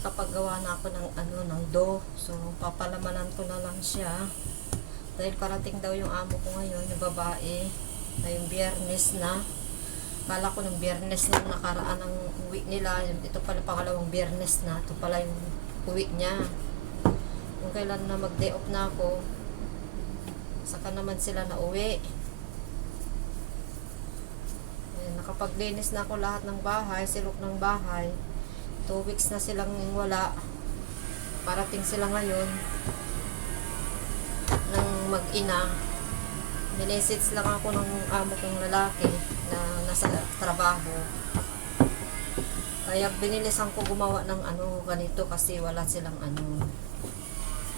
nakapaggawa na ako ng ng dough. So papalamanan ko na lang siya dahil parating daw yung amo ko ngayon, yung babae, na yung Biyernes na. Kala ko ng Biyernes na nakaraan ng uwi nila, ito pala pangalawang Biyernes na, ito pala yung uwi niya. Kung kailan na mag day off na ako, saka naman sila na uwi. Nakapaglinis na ako lahat ng bahay, silok ng bahay. 2 weeks na silang wala. Parating sila ngayon ng mag-ina. Minesage lang ako ng amo kong lalaki na nasa trabaho. Kaya binilisan ko gumawa ng ganito kasi wala silang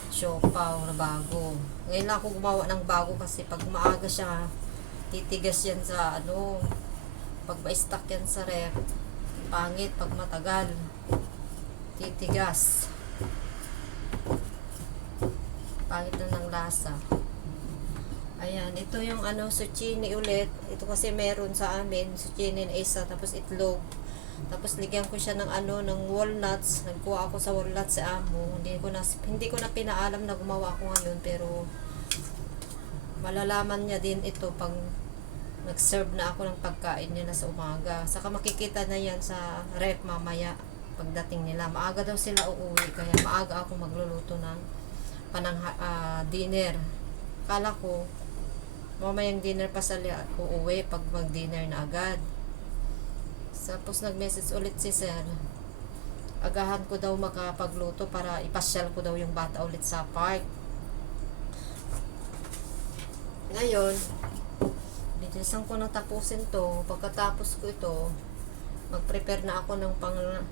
siopaw na bago. Ngayon lang ako gumawa ng bago kasi pag maaga siya, titigas yan sa pag ma-stack yan sa ref, pangit pag matagal, titigas, pangit na ng lasa. Ayan, ito yung zucchini ulit. Ito kasi meron sa amin zucchini na isa, tapos itlog, tapos ligyan ko siya ng ng walnuts. Nagkuha ako sa walnuts sa amo. Hindi ko na pinaalam na gumawa ako ngayon, pero malalaman niya din ito pag nag-serve na ako ng pagkain niya na sa umaga. Saka makikita na yan sa ref mamaya pagdating nila. Maaga daw sila uuwi, kaya maaga ako magluluto ng dinner. Kala ko mamayang dinner pa sila uuwi pag mag-dinner na agad. Tapos nag-message ulit si sir, agahan ko daw makapagluto para ipasyal ko daw yung bata ulit sa park. Ngayon bilisan ko nang tapusin to. Pagkatapos ko ito, mag-prepare na ako ng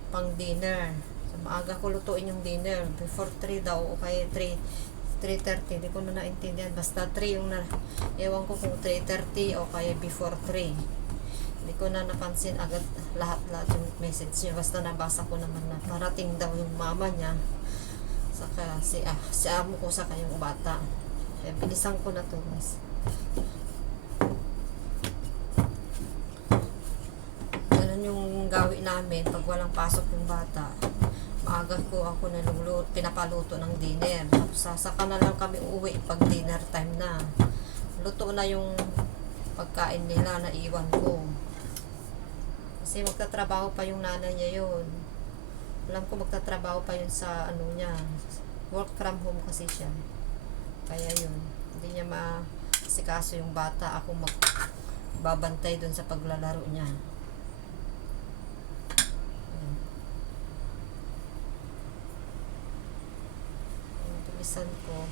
pang dinner. So, maaga ko lutuin yung dinner. Before 3 daw, o kaya 3:30. Hindi ko na naintindihan. Basta 3 yung ewan ko kung 3:30 o kaya before 3. Hindi ko na napansin agad lahat yung message niya. Basta nabasa ko naman na parating daw yung mama niya. Saka si amo ko, saka yung bata. Kaya bilisan ko na to, guys. Yung gawin namin pag walang pasok yung bata, maaga ko ako pinapaluto ng dinner. Saka na lang kami uuwi pag dinner time na. Luto na yung pagkain nila na iwan ko. Kasi magtatrabaho pa yung nanay niya yun. Alam ko magtatrabaho pa yun sa niya. Work from home kasi siya. Kaya yun, hindi niya masikaso yung bata. Ako magbabantay dun sa paglalaro niya. Bilisan ko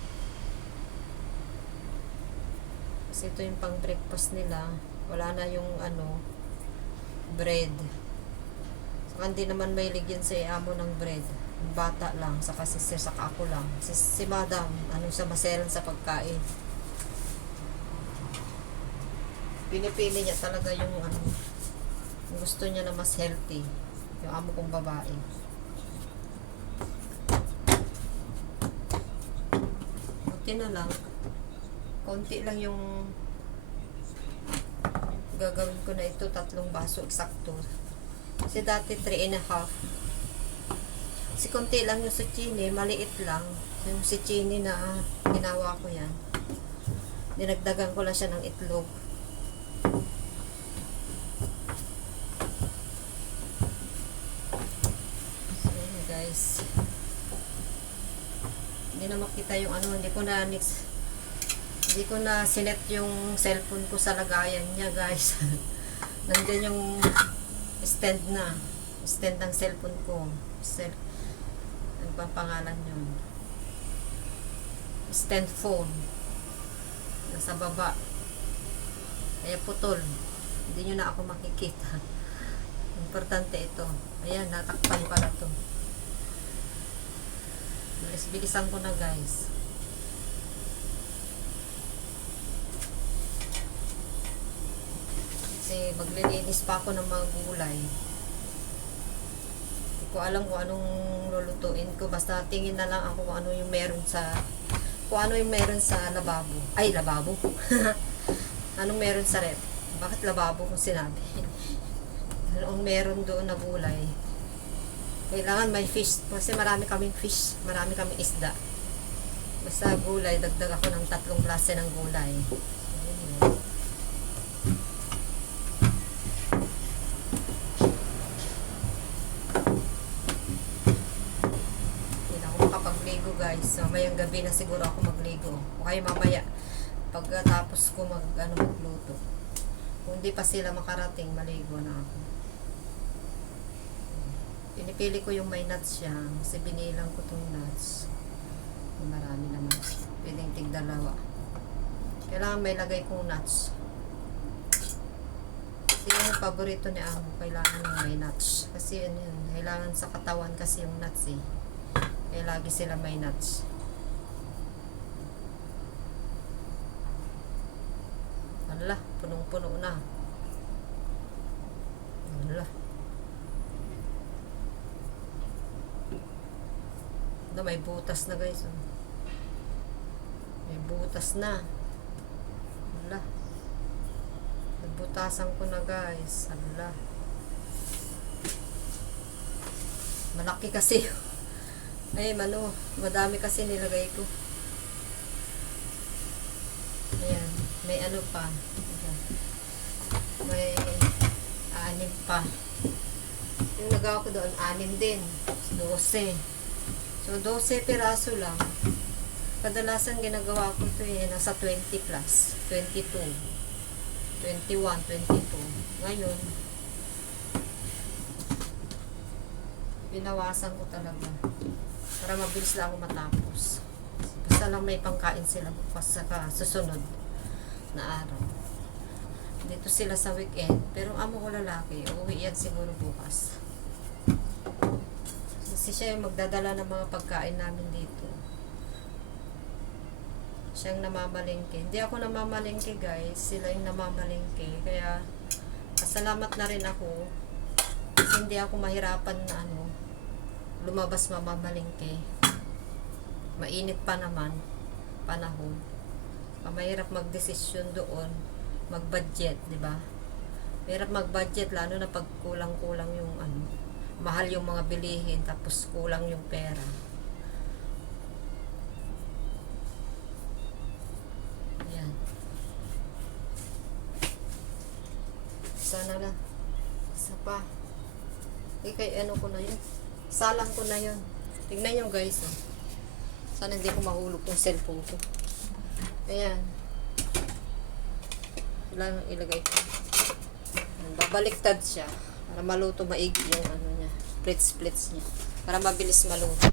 kasi ito yung pang breakfast nila. Wala na yung bread. Saka hindi naman may ligyan sa amo ng bread. Yung bata lang, saka si sir, saka ako lang. Si madam, sa maselan sa pagkain. Pinipili niya talaga yung gusto niya na mas healthy. Yung amo kong babae. Na lang, konti lang yung gagawin ko na ito, 3 baso eksakto. Kasi dati 3.5. Kasi konti lang yung zucchini, maliit lang yung zucchini na ginawa ko yan. Dinagdagan ko lang siya ng itlog. So guys, hindi na makita yung hindi ko na sinet yung cellphone ko sa lagayan niya, guys. Nandiyan yung stand ng cellphone ko. Ano pa pangalan yun? Stand phone. Nasa baba. Kaya putol. Hindi nyo na ako makikita. Importante ito. Ayan, natakpan pala to. Bilisan ko na, guys. Kasi maglilinis pa ako ng mga gulay. Hindi ko alam kung anong lulutuin ko. Basta tingin na lang ako kung ano yung meron sa lababo. Ay, lababo. Anong meron sa ref? Bakit lababo kung sinabi? Anong meron doon na gulay? Kailangan may fish. Kasi marami kaming fish. Marami kaming isda. Basta gulay, dagdag ako ng 3 klase ng gulay. Ayun. Hindi na ako makapagligo guys. Mamayang gabi na siguro ako magligo. O kaya mamaya, pagkatapos ko magluto. Kung hindi pa sila makarating, maligo na ako. Pinipili ko yung may nuts siya. Kasi binilang ko tong nuts. Marami naman. Pwedeng tig-2. Kailangan may lagay kong nuts. Kasi yung paborito ni Amo, kailangan yung may nuts. Kasi yun, kailangan sa katawan kasi yung nuts eh. Kaya lagi sila may nuts. Ala, punong-puno na. Ala. May butas na guys. May butas na. Ala. Nagbutasan ko na guys. Ala. Malaki kasi. Ay, madami kasi nilagay ko. Ayan. May ano pa. May 6 pa. Yung nagawa ko doon, 6 din. 12. So, 12 piraso lang. Kadalasan ginagawa ko ito nasa 20 plus. 22. 21, 22. Ngayon, binawasan ko talaga. Para mabilis lang ako matapos. Basta lang may pangkain sila bukas sa susunod na araw. Dito sila sa weekend. Pero amo ko lalaki, uuwi yan siguro bukas. Kasi siya yung magdadala ng mga pagkain namin dito. Siyang namamalengke. Hindi ako namamalengke guys. Sila yung namamalengke. Kaya, pasalamat na rin ako. Kasi hindi ako mahirapan na lumabas mamamalengke. Mainit pa naman. Panahon. Mahirap magdesisyon doon. Mag-budget, di ba? Mahirap mag-budget lalo na pag kulang-kulang yung mahal yung mga bilihin tapos kulang yung pera. Ayan. Sana na. Isa pa. Kay ko na yun. Salang ko na yun. Tignan nyo guys. Sana hindi ko mahulog yung cellphone ko. Ayan. Kailangan ilagay ko. Babaliktad siya. Para maluto maigi yung niya. Splits niya. Para mabilis maluto.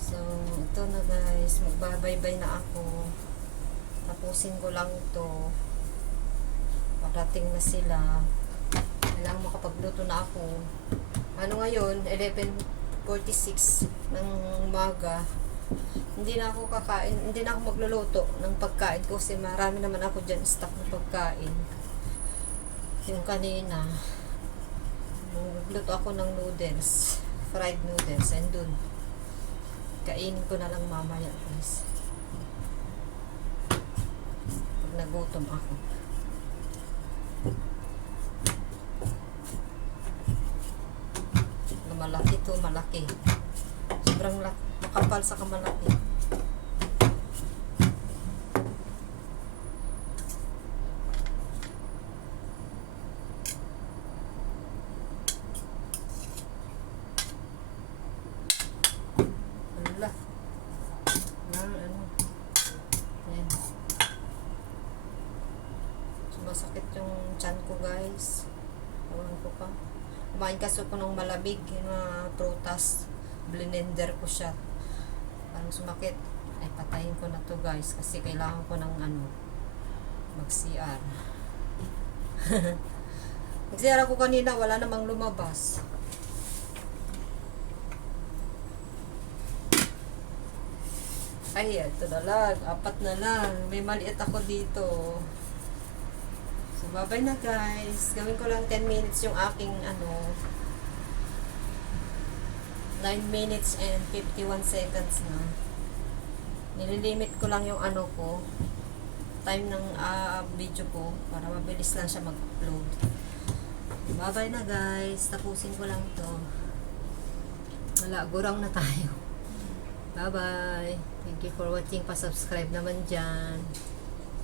So, ito na guys. Magbabaybay na ako. Tapusin ko lang ito. Parating na sila. Kailangan makapagluto na ako. Ngayon? 11:46 ng umaga. Hindi na ako kakain. Hindi na ako magluluto ng pagkain ko kasi marami naman ako dyan stock na pagkain. Yung kanina, nagluto ako ng noodles. Fried noodles. And dun, kainin ko na lang mamaya guys. Pag nagutom ako. Malaki to, malaki. Sobrang makapal sa kamalaki. Ala. Ayan. Sumasakit yung tiyan ko guys. Ewan ko pa. Kumain kasi ko ng malamig yung prutas. Blender ko siya. Parang sumakit. Ay, patayin ko na to guys. Kasi kailangan ko ng mag-CR. Mag-CR ako kanina. Wala namang lumabas. Ay, ito na lang. 4 na lang. May maliit ako dito. So, bye-bye na guys. Gawin ko lang 10 minutes yung aking 9 minutes and 51 seconds na. Nililimit ko lang yung time ng video ko para mabilis lang siya mag-upload. Bye-bye na guys. Tapusin ko lang to. Wala, gurang na tayo. Bye-bye. Thank you for watching. Pa-subscribe naman dyan.